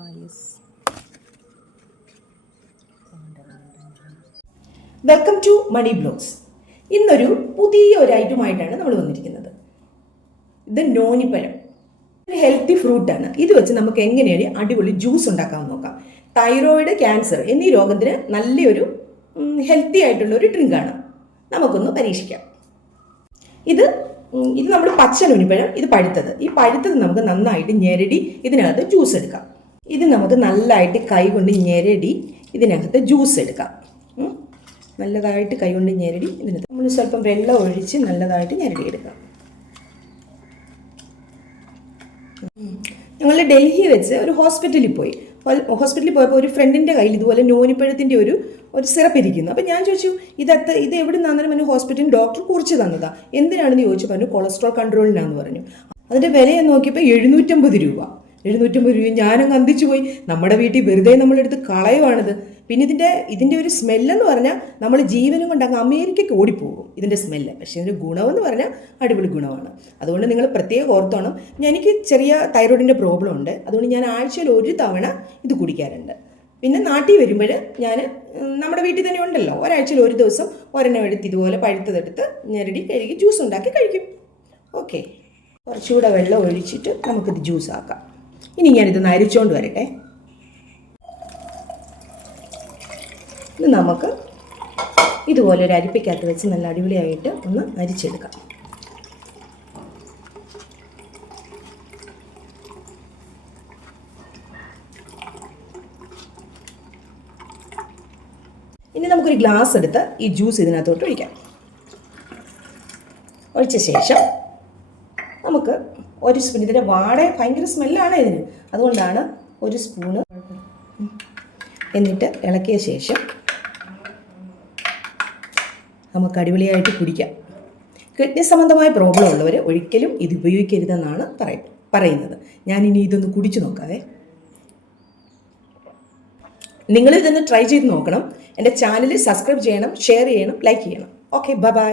പായസ്. Welcome to money blogs. ഇന്നൊരു പുതിയ ഒരു ഐറ്റമായിട്ടാണ് നമ്മൾ വന്നിരിക്കുന്നത്. ഇത് നോനിപ്പഴം, ഒരു ഹെൽത്തി ഫ്രൂട്ടാണ്. ഇത് വെച്ച് നമുക്ക് എങ്ങനെയാണ് അടിപൊളി ജ്യൂസ് ഉണ്ടാക്കാമെന്ന് നോക്കാം. തൈറോയിഡ്, ക്യാൻസർ എന്നീ രോഗത്തിന് നല്ലൊരു ഹെൽത്തി ആയിട്ടുള്ള ഒരു ഡ്രിങ്കാണ്. നമുക്കൊന്ന് പരീക്ഷിക്കാം. ഇത് നമ്മൾ പച്ച നോനിപ്പഴം, ഇത് പഴുത്തത്. ഈ പഴുത്തത് നമുക്ക് നന്നായിട്ട് ഞെരടി ഇതിനകത്ത് ജ്യൂസ് എടുക്കാം. ഇത് നമുക്ക് നല്ലതായിട്ട് കൈ കൊണ്ട് ഞെരടി ഇതിനകത്ത് ജ്യൂസ് എടുക്കാം. നല്ലതായിട്ട് കൈ കൊണ്ട് ഞെരടി ഇതിനകത്ത് നമ്മൾ സ്വല്പം വെള്ളം ഒഴിച്ച് നല്ലതായിട്ട് ഞെരടി എടുക്കാം. ഞങ്ങൾ ഡൽഹി വെച്ച് ഒരു ഹോസ്പിറ്റലിൽ പോയപ്പോൾ ഒരു ഫ്രണ്ടിൻ്റെ കയ്യിൽ ഇതുപോലെ നോനിപ്പഴത്തിൻ്റെ ഒരു സിറപ്പ് ഇരിക്കുന്നു. അപ്പോൾ ഞാൻ ചോദിച്ചു, ഇത് എവിടെ നിന്നാണെന്ന് പറഞ്ഞു. ഹോസ്പിറ്റലിൽ ഡോക്ടർ കുറിച്ച് തന്നതാണ്. എന്തിനാണെന്ന് ചോദിച്ചു. പറഞ്ഞു കൊളസ്ട്രോൾ കൺട്രോളിനാണെന്ന് പറഞ്ഞു. അതിൻ്റെ വില നോക്കിയപ്പോൾ 750 രൂപ. 750 രൂപ ഞാനങ്ങ് അന്തിച്ചു പോയി. നമ്മുടെ വീട്ടിൽ വെറുതെ നമ്മളെടുത്ത് കളയുവാണിത്. പിന്നെ ഇതിൻ്റെ ഒരു സ്മെല്ലെന്ന് പറഞ്ഞാൽ നമ്മൾ ജീവനും കൊണ്ട് അങ്ങ് അമേരിക്കയ്ക്ക് ഓടിപ്പോകും ഇതിൻ്റെ സ്മെല്ല്. പക്ഷേ ഇതിൻ്റെ ഗുണമെന്ന് പറഞ്ഞാൽ അടിപൊളി ഗുണമാണ്. അതുകൊണ്ട് നിങ്ങൾ പ്രത്യേകം ഓർത്തോണം. എനിക്ക് ചെറിയ തൈറോയിഡിൻ്റെ പ്രോബ്ലം ഉണ്ട്. അതുകൊണ്ട് ഞാൻ ആഴ്ചയിൽ ഒരു തവണ ഇത് കുടിക്കാറുണ്ട്. പിന്നെ നാട്ടിൽ വരുമ്പോൾ ഞാൻ നമ്മുടെ വീട്ടിൽ തന്നെ ഉണ്ടല്ലോ, ഒരാഴ്ചയിൽ ഒരു ദിവസം ഒരെണ്ണം എടുത്ത് ഇതുപോലെ പഴുത്തതെടുത്ത് ഞെരടി കഴുകി ജ്യൂസ് ഉണ്ടാക്കി കഴിക്കും. ഓക്കെ, കുറച്ചുകൂടെ വെള്ളം ഒഴിച്ചിട്ട് നമുക്കിത് ജ്യൂസ് ആക്കാം. ഇനി ഞാനിത് അരിച്ചുകൊണ്ട് വരട്ടെ. ഇത് നമുക്ക് ഇതുപോലെ ഒരു അരിപ്പയ്ക്കകത്ത് വെച്ച് നല്ല അടിപൊളിയായിട്ട് ഒന്ന് അരിച്ചെടുക്കാം. ഇനി നമുക്കൊരു ഗ്ലാസ് എടുത്ത് ഈ ജ്യൂസ് ഇതിനകത്തോട്ട് ഒഴിക്കാം. ഒഴിച്ച ശേഷം നമുക്ക് ഒരു സ്പൂൺ, ഇതിൻ്റെ ഭയങ്കര സ്മെല്ലാണ് ഇതിന്, അതുകൊണ്ടാണ് ഒരു സ്പൂണ്. എന്നിട്ട് ഇളക്കിയ ശേഷം നമുക്ക് അടിപൊളിയായിട്ട് കുടിക്കാം. കിഡ്നി സംബന്ധമായ പ്രോബ്ലം ഉള്ളവർ ഒരിക്കലും ഇത് ഉപയോഗിക്കരുതെന്നാണ് പറയുന്നത്. ഞാനിനി ഇതൊന്ന് കുടിച്ചു നോക്കാവേ. നിങ്ങളിതൊന്ന് ട്രൈ ചെയ്ത് നോക്കണം. എൻ്റെ ചാനൽ സബ്സ്ക്രൈബ് ചെയ്യണം, ഷെയർ ചെയ്യണം, ലൈക്ക് ചെയ്യണം. Okay, by.